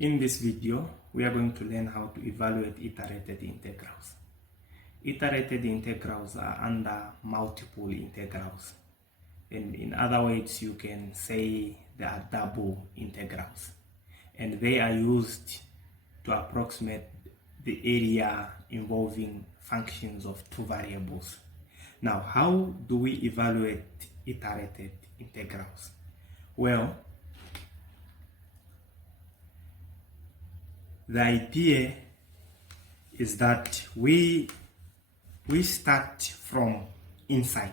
In this video, we are going to learn how to evaluate iterated integrals. Iterated integrals are under multiple integrals. And in other words, you can say they are double integrals. And they are used to approximate the area involving functions of two variables. Now, how do we evaluate iterated integrals? Well, the idea is that we start from inside.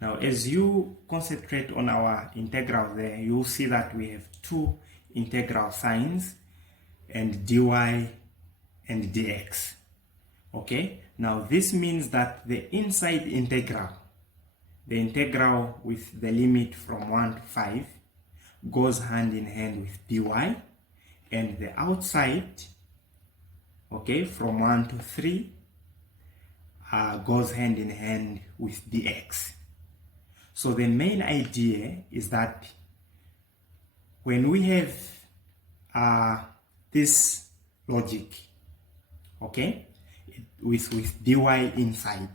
Now, as you concentrate on our integral there, you'll see that we have two integral signs, and dy and dx. Okay, now this means that the inside integral, the integral with the limit from 1 to 5, goes hand in hand with dy, and the outside, okay, from 1 to 3, goes hand in hand with dx. So the main idea is that when we have this logic, okay, with dy inside,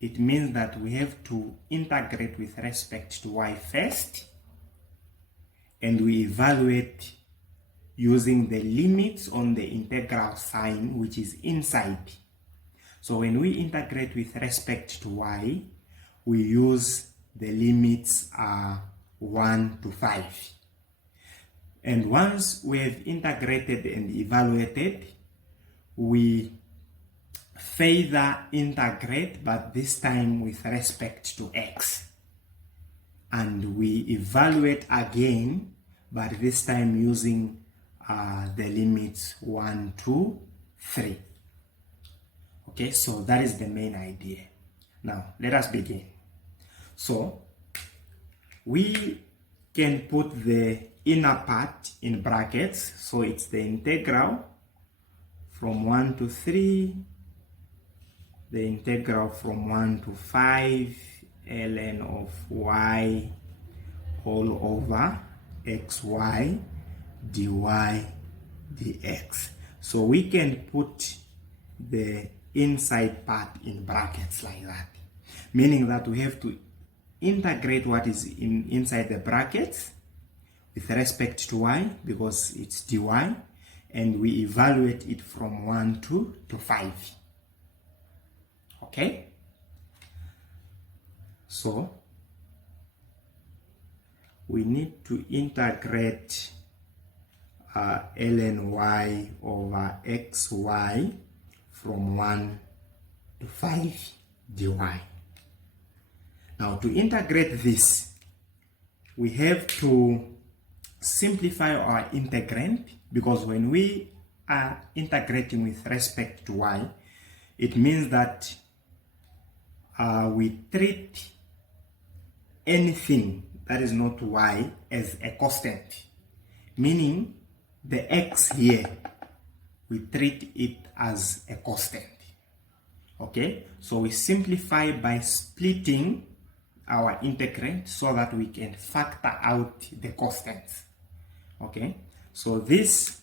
it means that we have to integrate with respect to y first, and we evaluate using the limits on the integral sign, which is inside. So when we integrate with respect to y, we use the limits 1 to 5. And once we have integrated and evaluated, we further integrate, but this time with respect to x. And we evaluate again, but this time using the limits 1 to 3. Okay, so that is the main idea. Now, let us begin. So, we can put the inner part in brackets. So, it's the integral from 1 to 3, the integral from 1 to 5, ln of y all over xy dy dx. So we can put the inside part in brackets like that, meaning that we have to integrate what is inside the brackets with respect to y, because it's dy, and we evaluate it from 1 to 5. Okay, so we need to integrate ln y over xy from 1 to 5 dy. Now, to integrate this, we have to simplify our integrand, because when we are integrating with respect to y, it means that we treat anything that is not y as a constant, meaning the x here, we treat it as a constant. Okay, so we simplify by splitting our integrand so that we can factor out the constants. Okay, so this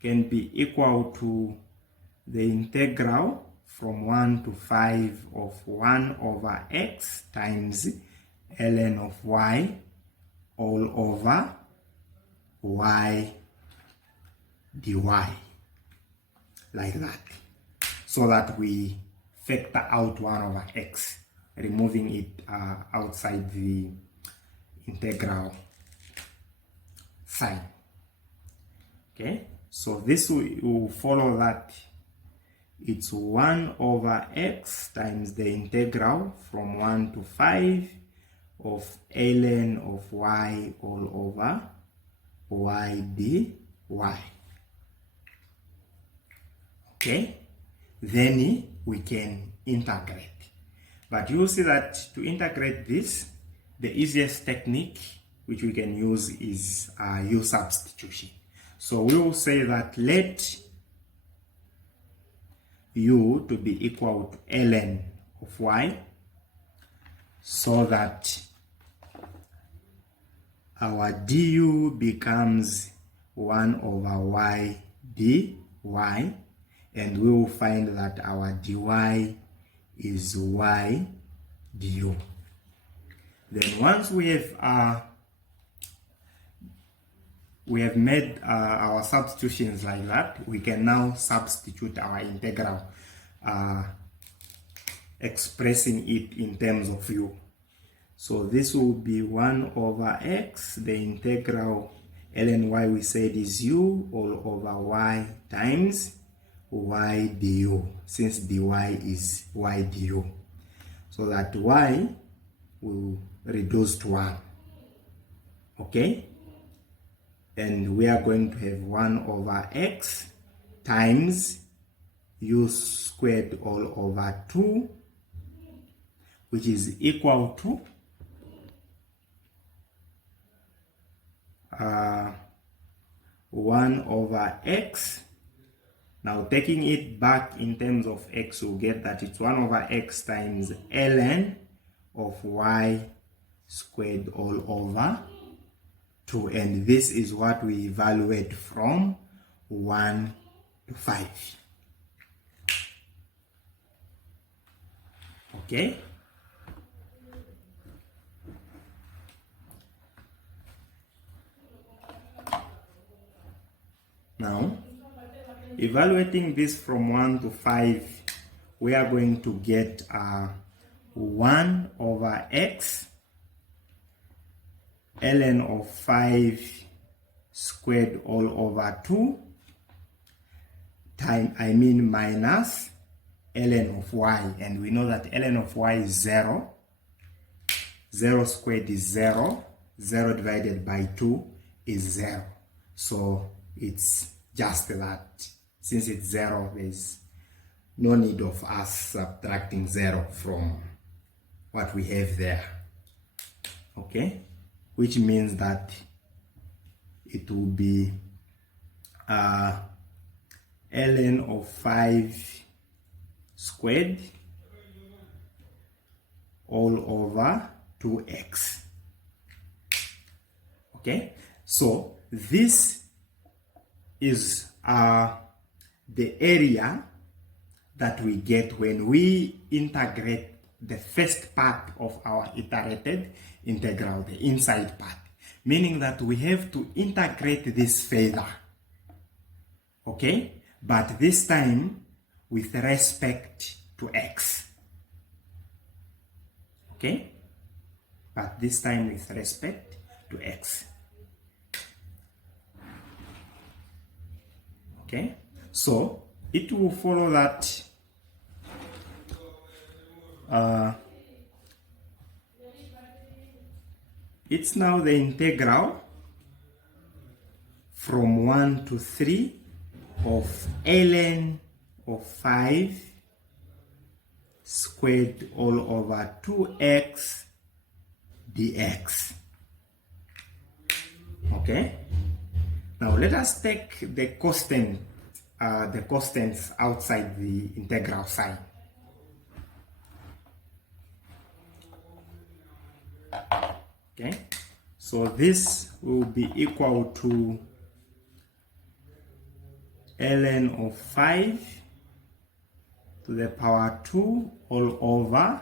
can be equal to the integral from 1 to 5 of 1 over x times ln of y all over y dy, like that, so that we factor out 1 over x, removing it outside the integral sign. Okay, so this will follow that it's 1 over x times the integral from 1 to 5 of ln of y all over y dy. Okay, then we can integrate. But you'll see that to integrate this, the easiest technique which we can use is u substitution. So we will say that let u to be equal to ln of y, so that our du becomes 1 over y dy, and we will find that our dy is y du. Then once we have made our substitutions like that, we can now substitute our integral, expressing it in terms of u. So this will be 1 over x, the integral ln y we said is u all over y times y du, since dy is y du. So that y will reduce to 1. Okay? And we are going to have 1 over x times u squared all over 2, which is equal to 1 over x. Now taking it back in terms of x, we'll get that it's 1 over x times ln of y squared all over 2, and this is what we evaluate from 1 to 5. Okay? Now, evaluating this from 1 to 5, we are going to get 1 over x ln of 5 squared all over 2 minus ln of y, and we know that ln of y is 0. 0 squared is 0. 0 divided by 2 is 0. So it's just that. Since it's 0, there's no need of us subtracting 0 from what we have there. Okay? Which means that it will be ln of 5 squared all over 2x. Okay? So this is the area that we get when we integrate the first part of our iterated integral, the inside part, meaning that we have to integrate this further, okay, but this time with respect to x, okay, but this time with respect to x. Okay, so it will follow that it's now the integral from 1 to 3 of ln of 5 squared all over 2x dx. Okay, now let us take the constants outside the integral sign. Okay, so this will be equal to ln of 5 to the power 2 all over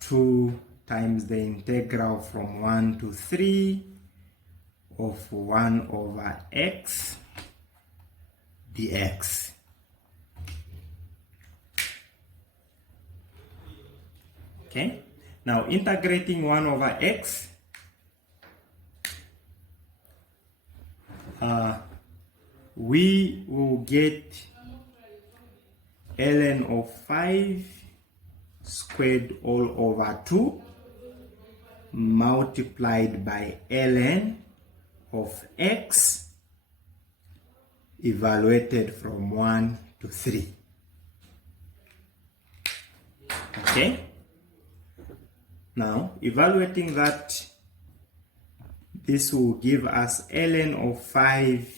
2 times the integral from 1 to 3 of 1 over x dx. Okay, now integrating 1 over x, we will get ln of 5 squared all over 2 multiplied by ln of x evaluated from 1 to 3. Okay, now evaluating that, this will give us ln of 5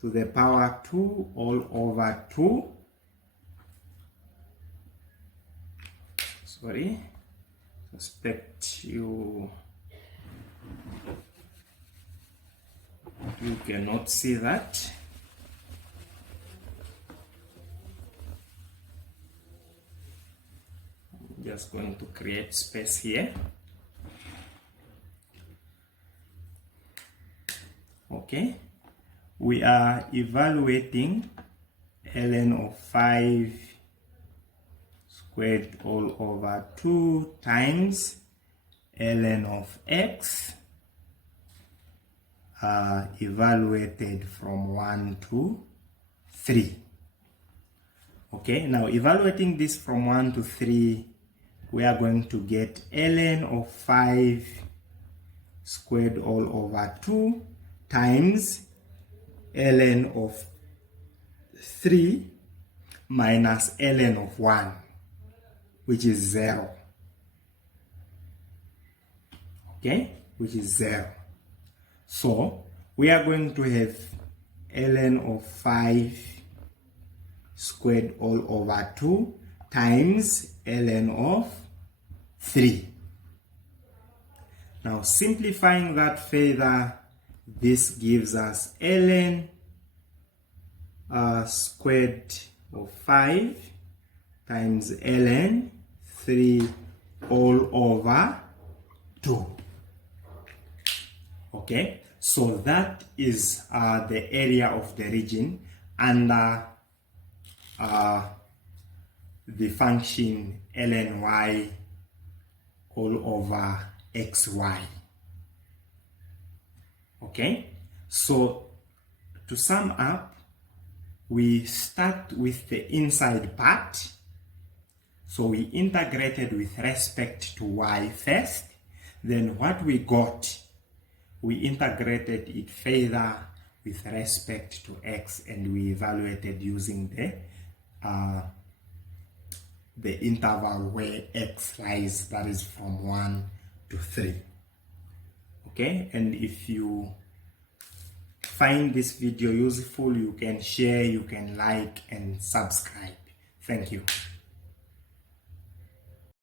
to the power 2 all over 2. Sorry, suspect you. You cannot see that. I'm just going to create space here. Okay, we are evaluating ln of 5 squared all over 2 times ln of x evaluated from 1 to 3. Okay, now evaluating this from 1 to 3, we are going to get ln of 5 squared all over 2 times ln of 3 minus ln of 1, which is 0. Okay, which is 0. So we are going to have ln of 5 squared all over 2 times ln of 3. Now simplifying that further, this gives us ln squared of 5 times ln 3 all over 2. Okay, so that is the area of the region under the function ln y all over xy. Okay, so to sum up, we start with the inside part. So we integrated with respect to y first. Then what we got, we integrated it further with respect to x, and we evaluated using the interval where x lies, that is from 1 to 3. Okay, and if you find this video useful, you can share, you can like and subscribe. Thank you.